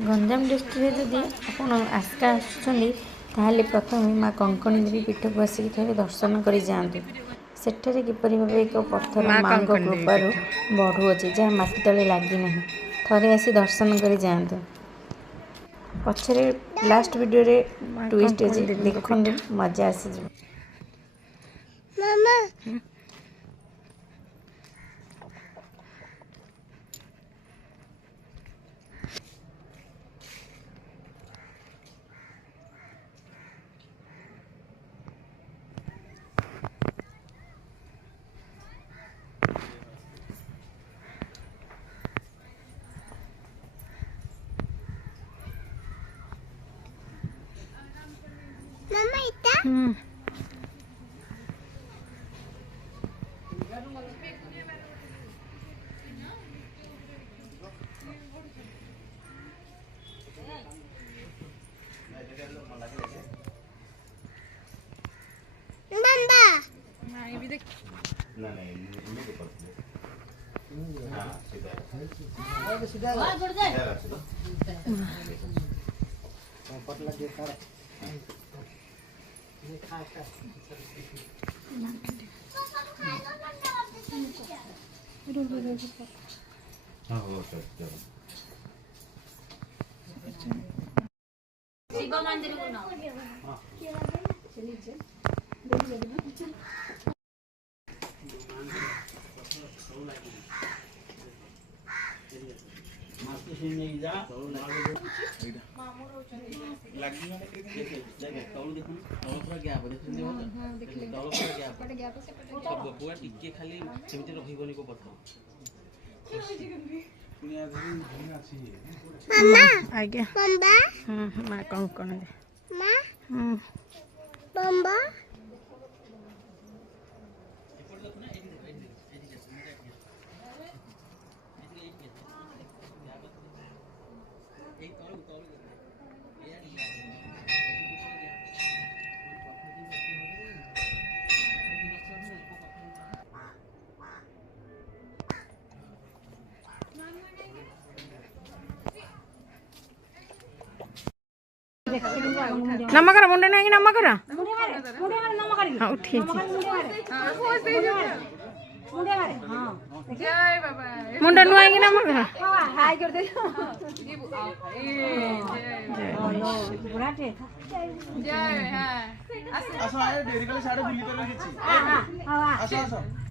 Ganjam district जदि आप आस्का आसुँच प्रथम माँ कंकणी देवी पीठ को आसिक थे दर्शन कर जातु। सेଠାରେ किपरि भाव एक पत्थर माँ कृपार बढ़ुअछि जहाँ माटी तले लगिना थे आसी दर्शन कर जातु। पछरे लास्ट वीडियो रे ट्विस्ट देखु मजा आसी। शिव मंदिर को ना आज्ञा माँ कंकण नमकर मुंडे नहीं नमकर हाँ उठी मुंडा नुआ कि नमकर जय